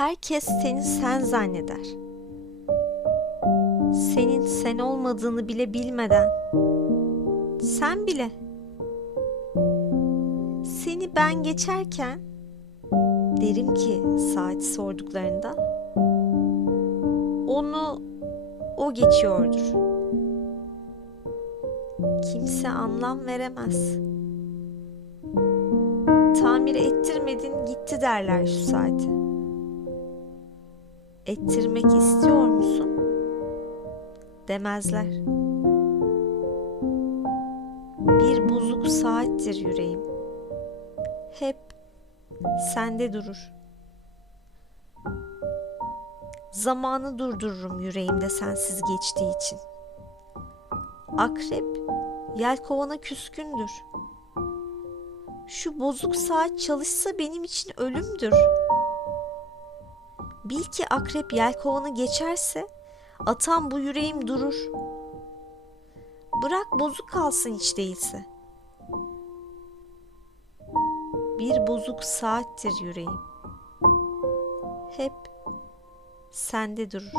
Herkes seni sen zanneder. Senin sen olmadığını bile bilmeden. Sen bile. Seni ben geçerken derim ki saati sorduklarında onu o geçiyordur. Kimse anlam veremez. Tamir ettirmedin gitti derler şu saati. Ettirmek istiyor musun? Demezler. Bir bozuk saattir yüreğim. Hep sende durur. Zamanı durdururum yüreğimde sensiz geçtiği için. Akrep yelkovana küskündür. Şu bozuk saat çalışsa benim için ölümdür. Bil ki akrep yelkovanı geçerse atan bu yüreğim durur. Bırak bozuk kalsın hiç değilse. Bir bozuk saattir yüreğim. Hep sende durur.